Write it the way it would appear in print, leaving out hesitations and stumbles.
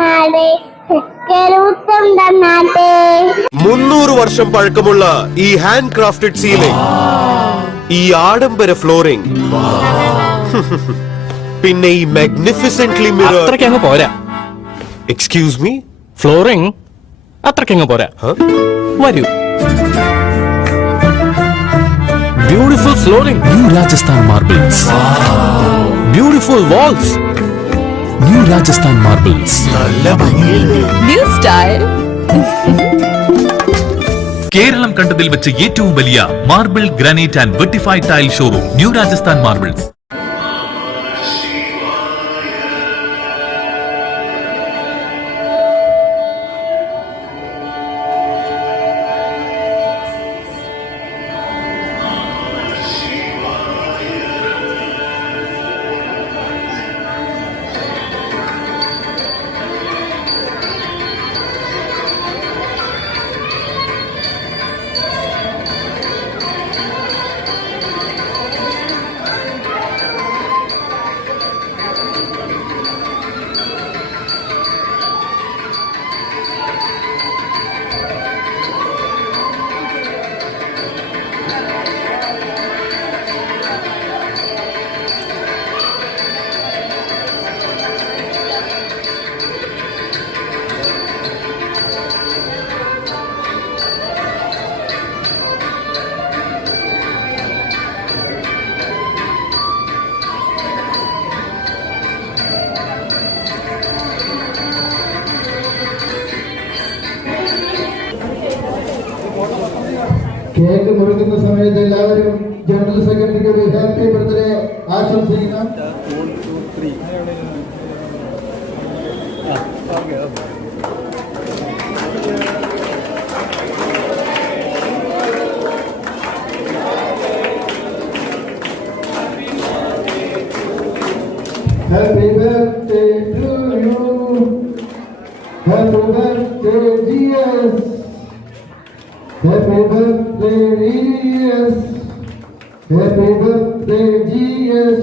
നാട്, 300 വർഷം പഴക്കമുള്ള ഈ ഹാൻഡ് ക്രാഫ്റ്റഡ് സീലിംഗ്, ഈ ആഡംബര ഫ്ലോറിംഗ്, പിന്നെ ഈ മാഗ്നിഫിസെന്റ്ലി മിറർ അത്രയ്ക്കങ്ങ് പോരാ. എക്സ്ക്യൂസ് മീ, ഫ്ലോറിംഗ് അത്രയ്ക്കങ്ങ് പോരാ. വരൂ. Beautiful flooring, new Rajasthan marbles. Beautiful walls, new Rajasthan marbles. New style. Keralam കണ്ടതിൽ വെച്ച് ഏറ്റവും വലിയ marble, granite and vitrified tile showroom new Rajasthan marbles. Cake മുറിക്കുന്ന സമയത്ത് എല്ലാവരും ജനറൽ സെക്രട്ടറിക്ക് ഒരു ഹാപ്പി ബർത്ത്ഡേ ആശംസിക്കണം. Happy birthday to you, happy birthday GS, happy birthday GS, happy birthday GS.